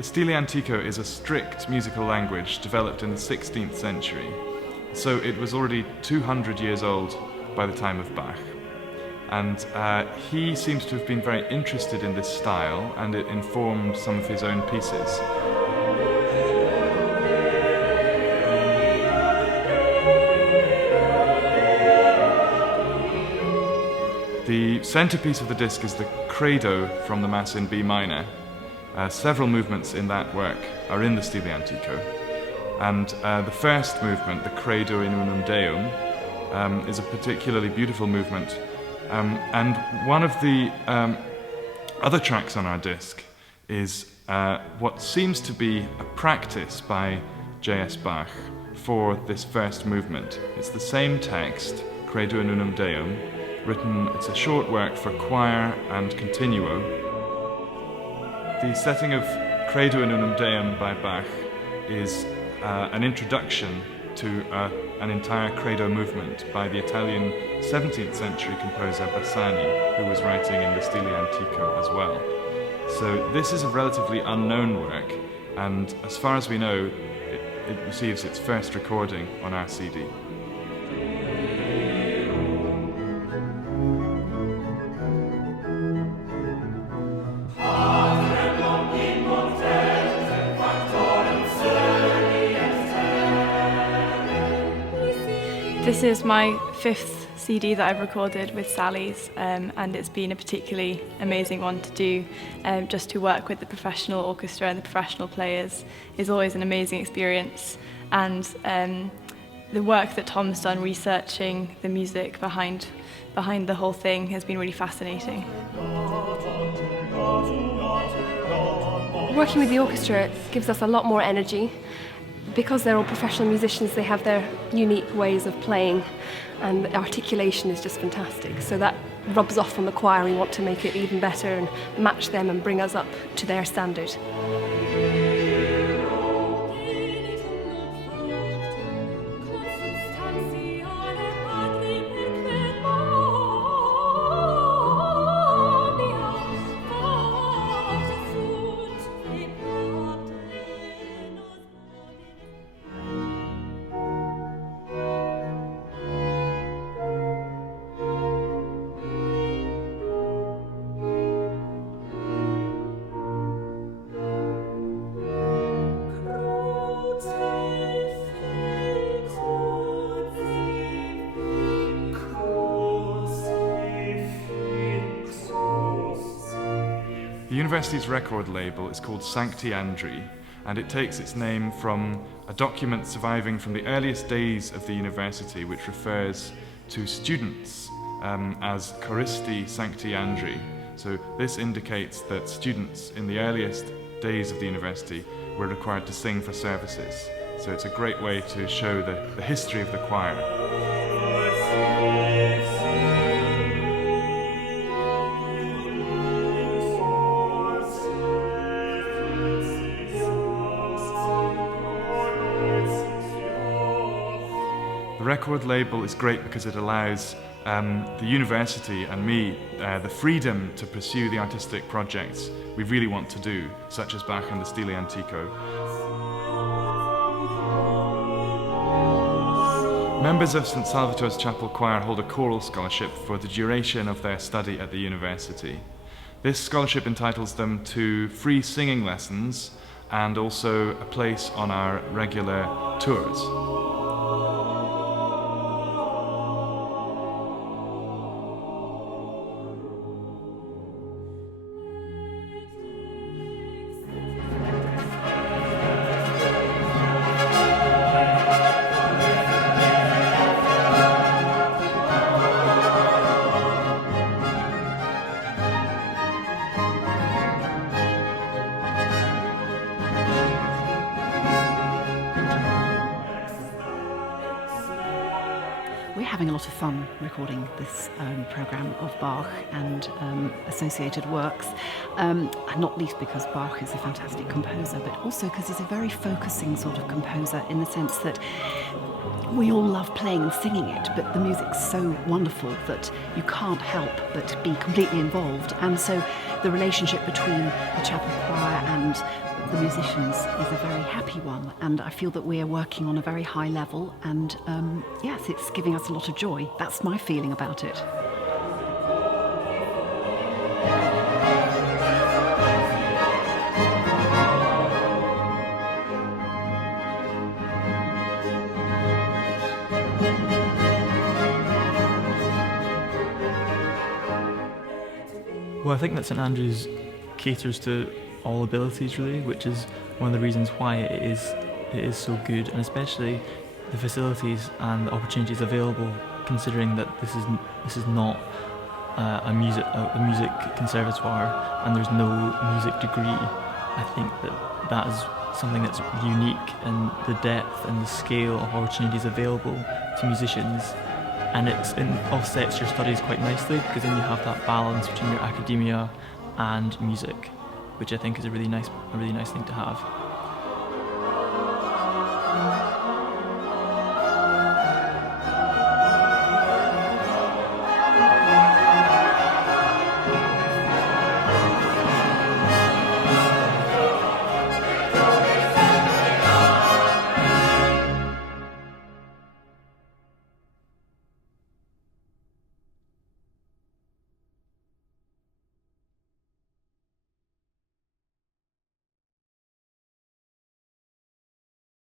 The Stile Antico is a strict musical language developed in the 16th century, so it was already 200 years old by the time of Bach. And he seems to have been very interested in this style, and it informed some of his own pieces. The centerpiece of the disc is the Credo from the Mass in B minor. Several movements in that work are in the Stile Antico. And the first movement, the Credo in Unum Deum, is a particularly beautiful movement. And one of the other tracks on our disc is what seems to be a practice by J.S. Bach for this first movement. It's the same text, Credo in Unum Deum, written, it's a short work for choir and continuo. The setting of Credo in Unum Deum by Bach is an introduction to an entire credo movement by the Italian 17th century composer Bassani, who was writing in the Stile Antico as well. So this is a relatively unknown work, and as far as we know, it receives its first recording on our CD. This is my 5th CD that I've recorded with Sally's, and it's been a particularly amazing one to do. Just to work with the professional orchestra and the professional players is always an amazing experience, and the work that Tom's done researching the music behind the whole thing has been really fascinating. Working with the orchestra gives us a lot more energy. Because they're all professional musicians, they have their unique ways of playing, and the articulation is just fantastic. So that rubs off on the choir. We want to make it even better and match them and bring us up to their standard. The university's record label is called Sancti Andri, and it takes its name from a document surviving from the earliest days of the university, which refers to students as choristi Sancti Andri. So this indicates that students in the earliest days of the university were required to sing for services. So it's a great way to show the history of the choir. The record label is great because it allows the university and me the freedom to pursue the artistic projects we really want to do, such as Bach and the Stile Antico. Members of St. Salvator's Chapel Choir hold a choral scholarship for the duration of their study at the university. This scholarship entitles them to free singing lessons and also a place on our regular tours. We're having a lot of fun recording this programme of Bach and associated works, and not least because Bach is a fantastic composer, but also because he's a very focusing sort of composer in the sense that we all love playing and singing it, but the music's so wonderful that you can't help but be completely involved. And so the relationship between the chapel choir and the musicians is a very happy one. And I feel that we are working on a very high level, and yes, it's giving us a lot of joy. That's my feeling about it. Well, I think that St Andrews caters to all abilities really, which is one of the reasons why it is so good, and especially the facilities and the opportunities available, considering that this is not a music conservatoire and there's no music degree. I think that is something that's unique in the depth and the scale of opportunities available to musicians. And it offsets your studies quite nicely, because then you have that balance between your academia and music, which I think is a really nice thing to have.